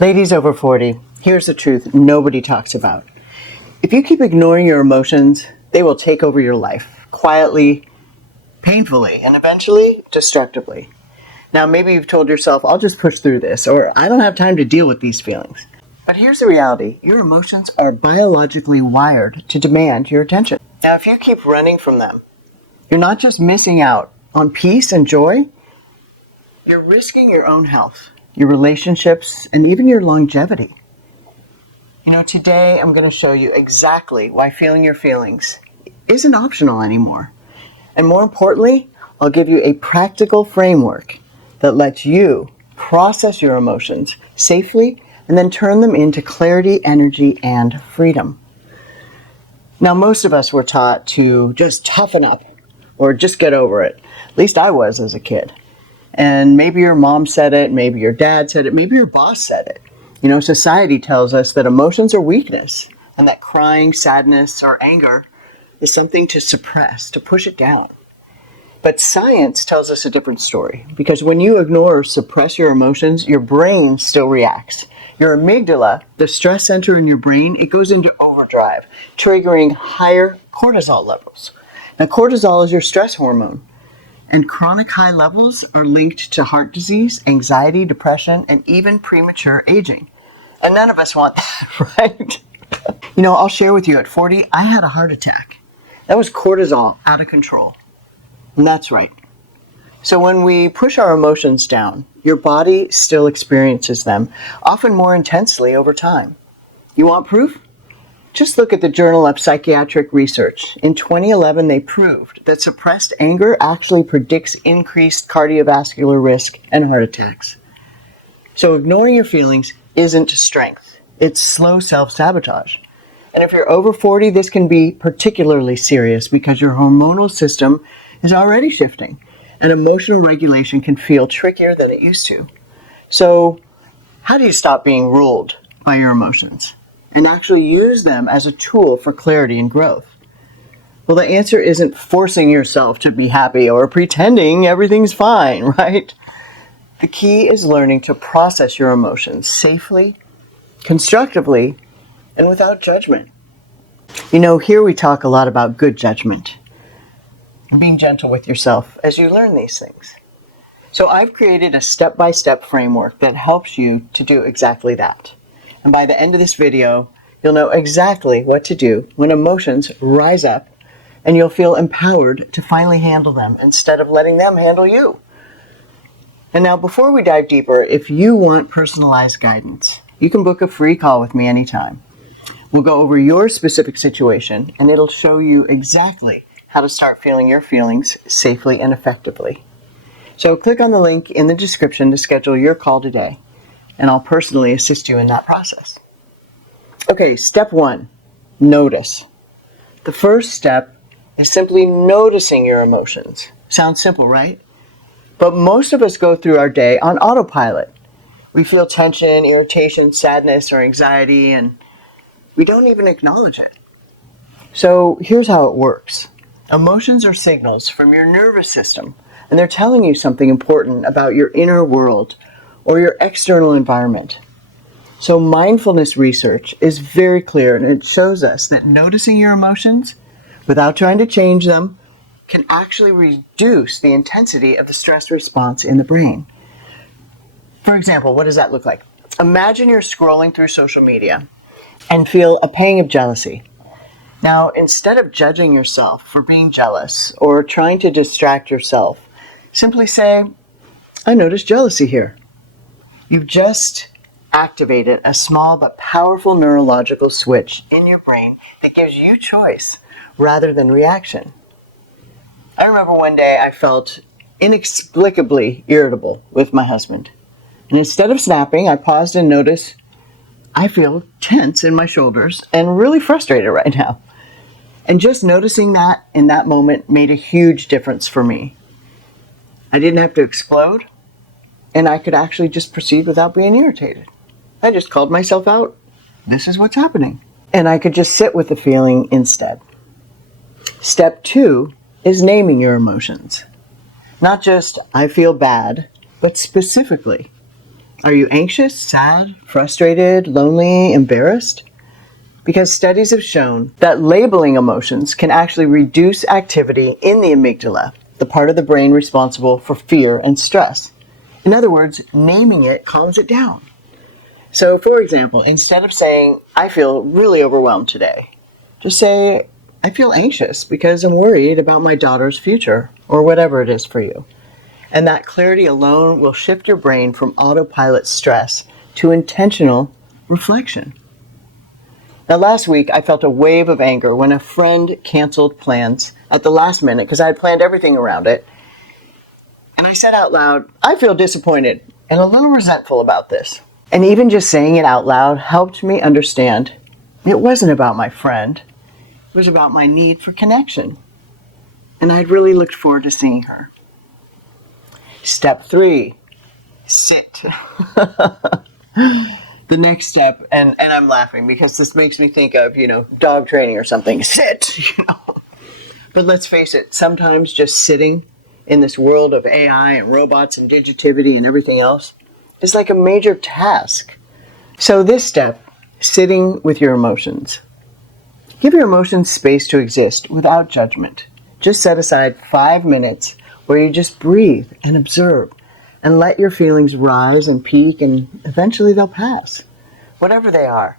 Ladies over 40, here's the truth nobody talks about. If you keep ignoring your emotions, they will take over your life, quietly, painfully, and eventually destructively. Now, maybe you've told yourself, I'll just push through this, or I don't have time to deal with these feelings. But here's the reality. Your emotions are biologically wired to demand your attention. Now, if you keep running from them, you're not just missing out on peace and joy, you're risking your own health, your relationships, and even your longevity. Today I'm going to show you exactly why feeling your feelings isn't optional anymore. And more importantly, I'll give you a practical framework that lets you process your emotions safely and then turn them into clarity, energy, and freedom. Now, most of us were taught to just toughen up or just get over it. At least I was as a kid. And maybe your mom said it, maybe your dad said it, maybe your boss said it. Society tells us that emotions are weakness and that crying, sadness, or anger is something to suppress, to push it down. But science tells us a different story, because when you ignore or suppress your emotions, your brain still reacts. Your amygdala, the stress center in your brain, it goes into overdrive, triggering higher cortisol levels. Now, cortisol is your stress hormone, and chronic high levels are linked to heart disease, anxiety, depression, and even premature aging. And none of us want that, right? I'll share with you, at 40, I had a heart attack. That was cortisol out of control. And that's right. So when we push our emotions down, your body still experiences them, often more intensely over time. You want proof? Just look at the Journal of Psychiatric Research. In 2011, they proved that suppressed anger actually predicts increased cardiovascular risk and heart attacks. So ignoring your feelings isn't strength. It's slow self-sabotage. And if you're over 40, this can be particularly serious because your hormonal system is already shifting, and emotional regulation can feel trickier than it used to. So how do you stop being ruled by your emotions and actually use them as a tool for clarity and growth? Well, the answer isn't forcing yourself to be happy or pretending everything's fine, right? The key is learning to process your emotions safely, constructively, and without judgment. Here we talk a lot about good judgment and being gentle with yourself as you learn these things. So I've created a step-by-step framework that helps you to do exactly that. And by the end of this video, you'll know exactly what to do when emotions rise up, and you'll feel empowered to finally handle them instead of letting them handle you. And now, before we dive deeper, if you want personalized guidance, you can book a free call with me anytime. We'll go over your specific situation, and it'll show you exactly how to start feeling your feelings safely and effectively. So click on the link in the description to schedule your call today, and I'll personally assist you in that process. Okay, step 1, notice. The first step is simply noticing your emotions. Sounds simple, right? But most of us go through our day on autopilot. We feel tension, irritation, sadness, or anxiety, and we don't even acknowledge it. So here's how it works. Emotions are signals from your nervous system, and they're telling you something important about your inner world or your external environment. So mindfulness research is very clear, and it shows us that noticing your emotions without trying to change them can actually reduce the intensity of the stress response in the brain. For example, what does that look like? Imagine you're scrolling through social media and feel a pang of jealousy. Now, instead of judging yourself for being jealous or trying to distract yourself, simply say, I notice jealousy here. You've just activated a small but powerful neurological switch in your brain that gives you choice rather than reaction. I remember one day I felt inexplicably irritable with my husband. And instead of snapping, I paused and noticed I feel tense in my shoulders and really frustrated right now. And just noticing that in that moment made a huge difference for me. I didn't have to explode, and I could actually just proceed without being irritated. I just called myself out. This is what's happening. And I could just sit with the feeling instead. Step 2 is naming your emotions. Not just, I feel bad, but specifically, Are you anxious, sad, frustrated, lonely, embarrassed? Because studies have shown that labeling emotions can actually reduce activity in the amygdala, the part of the brain responsible for fear and stress. In other words, naming it calms it down. So, for example, instead of saying, I feel really overwhelmed today, just say, I feel anxious because I'm worried about my daughter's future, or whatever it is for you. And that clarity alone will shift your brain from autopilot stress to intentional reflection. Now, last week, I felt a wave of anger when a friend canceled plans at the last minute because I had planned everything around it. And I said out loud, I feel disappointed and a little resentful about this. And even just saying it out loud helped me understand it wasn't about my friend. It was about my need for connection. And I'd really looked forward to seeing her. Step 3, sit. The next step, and I'm laughing because this makes me think of, dog training or something. Sit, But let's face it, sometimes just sitting in this world of AI and robots and digitivity and everything else is like a major task. So this step, sitting with your emotions. Give your emotions space to exist without judgment. Just set aside 5 minutes where you just breathe and observe and let your feelings rise and peak, and eventually they'll pass, whatever they are.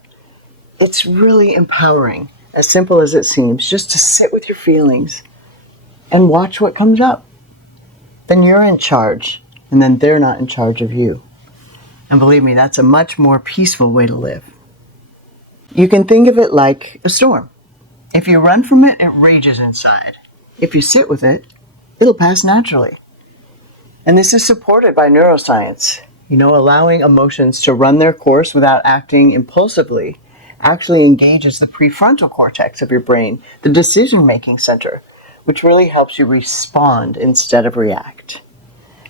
It's really empowering, as simple as it seems, just to sit with your feelings and watch what comes up. Then you're in charge, and then they're not in charge of you. And believe me, that's a much more peaceful way to live. You can think of it like a storm. If you run from it, it rages inside. If you sit with it, it'll pass naturally. And this is supported by neuroscience. Allowing emotions to run their course without acting impulsively actually engages the prefrontal cortex of your brain, the decision-making center, which really helps you respond instead of react.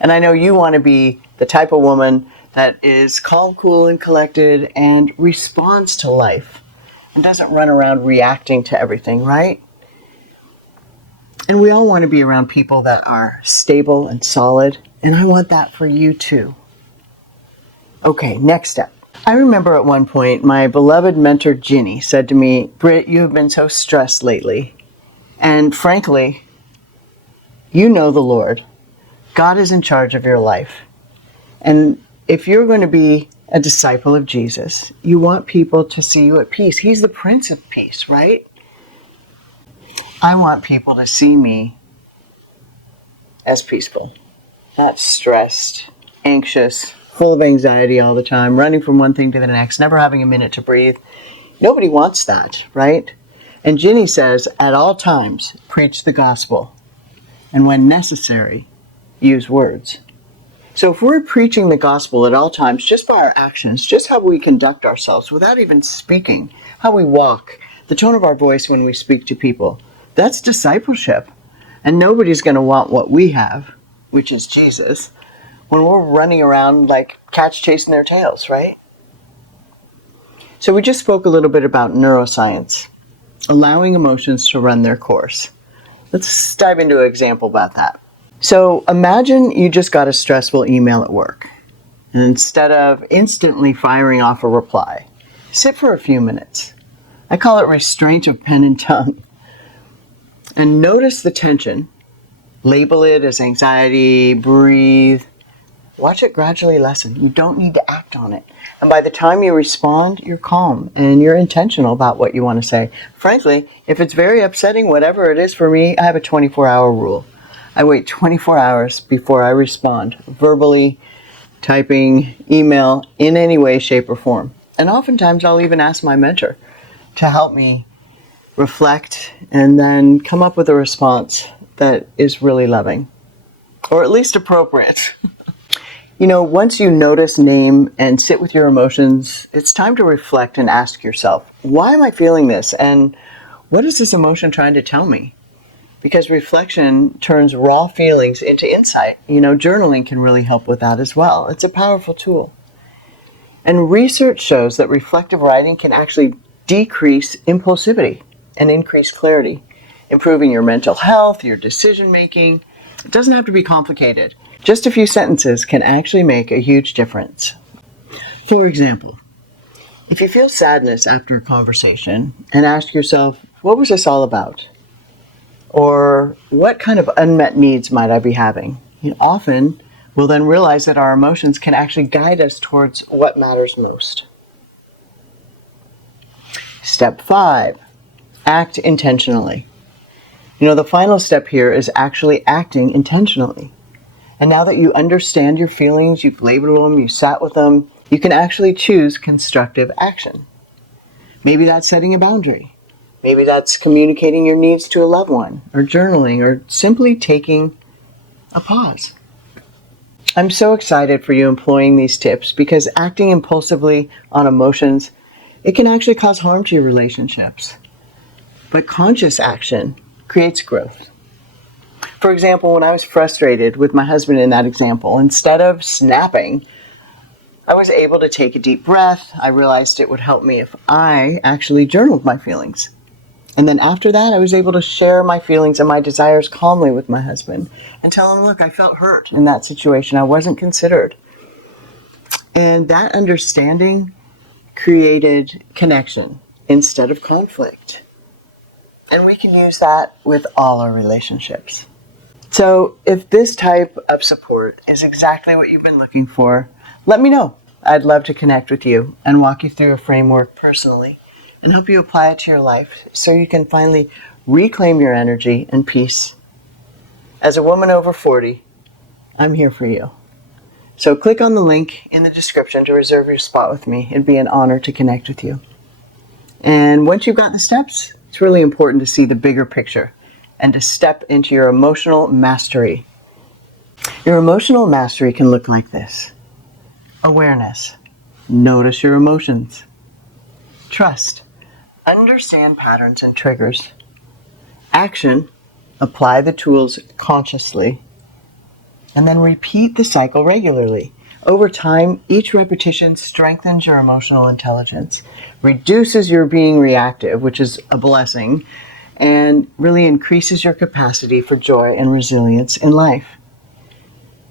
And I know you want to be the type of woman that is calm, cool, and collected and responds to life and doesn't run around reacting to everything, right? And we all want to be around people that are stable and solid, and I want that for you too. Okay, next step. I remember at one point my beloved mentor Ginny said to me, Britt, you have been so stressed lately. And frankly, you know the Lord. God is in charge of your life. And if you're going to be a disciple of Jesus, you want people to see you at peace. He's the Prince of Peace, right? I want people to see me as peaceful, not stressed, anxious, full of anxiety all the time, running from one thing to the next, never having a minute to breathe. Nobody wants that, right? And Ginny says, at all times, preach the gospel. And when necessary, use words. So if we're preaching the gospel at all times, just by our actions, just how we conduct ourselves without even speaking, how we walk, the tone of our voice when we speak to people, that's discipleship. And nobody's going to want what we have, which is Jesus, when we're running around like cats chasing their tails, right? So we just spoke a little bit about neuroscience, allowing emotions to run their course. Let's dive into an example about that. So imagine you just got a stressful email at work. And instead of instantly firing off a reply, sit for a few minutes. I call it restraint of pen and tongue. And notice the tension. Label it as anxiety, breathe. Watch it gradually lessen. You don't need to act on it. And by the time you respond, you're calm and you're intentional about what you want to say. Frankly, if it's very upsetting, whatever it is for me, I have a 24-hour rule. I wait 24 hours before I respond, verbally, typing, email, in any way, shape, or form. And oftentimes I'll even ask my mentor to help me reflect and then come up with a response that is really loving, or at least appropriate. Once you notice, name, and sit with your emotions, it's time to reflect and ask yourself, why am I feeling this? And what is this emotion trying to tell me? Because reflection turns raw feelings into insight. Journaling can really help with that as well. It's a powerful tool. And research shows that reflective writing can actually decrease impulsivity and increase clarity, improving your mental health, your decision making. It doesn't have to be complicated. Just a few sentences can actually make a huge difference. For example, if you feel sadness after a conversation and ask yourself, what was this all about? Or what kind of unmet needs might I be having? Often we'll then realize that our emotions can actually guide us towards what matters most. Step 5, act intentionally. The final step here is actually acting intentionally. And now that you understand your feelings, you've labeled them, you sat with them, you can actually choose constructive action. Maybe that's setting a boundary. Maybe that's communicating your needs to a loved one, or journaling, or simply taking a pause. I'm so excited for you employing these tips because acting impulsively on emotions, it can actually cause harm to your relationships. But conscious action creates growth. For example, when I was frustrated with my husband in that example, instead of snapping, I was able to take a deep breath. I realized it would help me if I actually journaled my feelings. And then after that, I was able to share my feelings and my desires calmly with my husband and tell him, look, I felt hurt in that situation. I wasn't considered. And that understanding created connection instead of conflict. And we can use that with all our relationships. So if this type of support is exactly what you've been looking for, let me know. I'd love to connect with you and walk you through a framework personally and help you apply it to your life so you can finally reclaim your energy and peace. As a woman over 40, I'm here for you. So click on the link in the description to reserve your spot with me. It'd be an honor to connect with you. And once you've got the steps, it's really important to see the bigger picture and to step into your emotional mastery. Your emotional mastery can look like this. Awareness. Notice your emotions. Trust. Understand patterns and triggers. Action. Apply the tools consciously. And then repeat the cycle regularly. Over time, each repetition strengthens your emotional intelligence, reduces your being reactive, which is a blessing, and really increases your capacity for joy and resilience in life.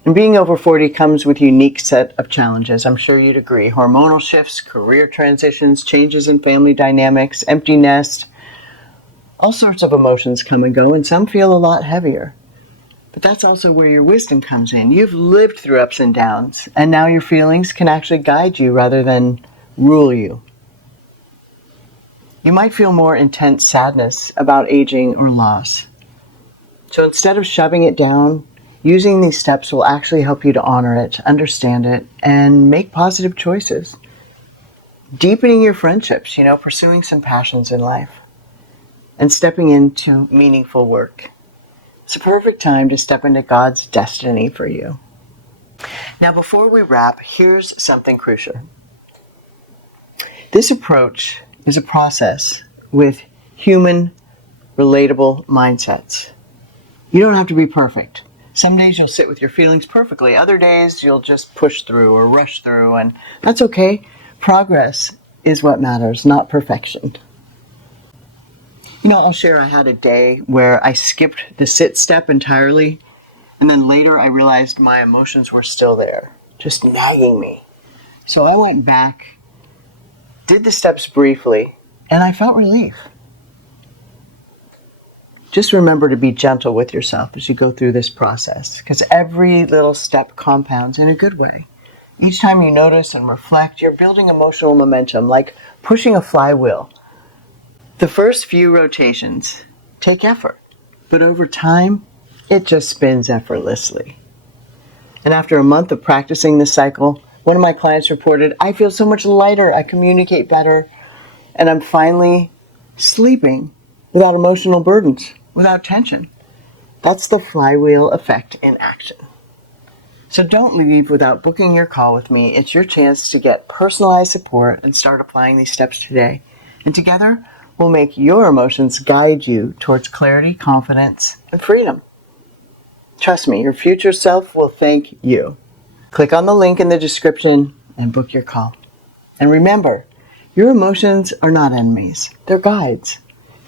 And being over 40 comes with a unique set of challenges. I'm sure you'd agree. Hormonal shifts, career transitions, changes in family dynamics, empty nest. All sorts of emotions come and go, and some feel a lot heavier. But that's also where your wisdom comes in. You've lived through ups and downs, and now your feelings can actually guide you rather than rule you. You might feel more intense sadness about aging or loss. So instead of shoving it down, using these steps will actually help you to honor it, understand it, and make positive choices. Deepening your friendships, pursuing some passions in life, and stepping into meaningful work. It's a perfect time to step into God's destiny for you. Now, before we wrap, here's something crucial. This approach is a process with human, relatable mindsets. You don't have to be perfect. Some days you'll sit with your feelings perfectly. Other days you'll just push through or rush through, and that's okay. Progress is what matters, not perfection. I'll share I had a day where I skipped the sit step entirely, and then later I realized my emotions were still there, just nagging me. So I went back, did the steps briefly, and I felt relief. Just remember to be gentle with yourself as you go through this process, because every little step compounds in a good way. Each time you notice and reflect, you're building emotional momentum, like pushing a flywheel. The first few rotations take effort, but over time, it just spins effortlessly. And after a month of practicing this cycle, one of my clients reported, I feel so much lighter, I communicate better, and I'm finally sleeping without emotional burdens, without tension. That's the flywheel effect in action. So don't leave without booking your call with me. It's your chance to get personalized support and start applying these steps today. And together, we'll make your emotions guide you towards clarity, confidence, and freedom. Trust me, your future self will thank you. Click on the link in the description and book your call. And remember, your emotions are not enemies. They're guides.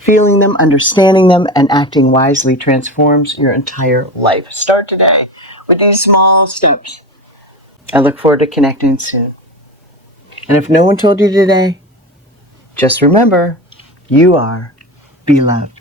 Feeling them, understanding them, and acting wisely transforms your entire life. Start today with these small steps. I look forward to connecting soon. And if no one told you today, just remember, you are beloved.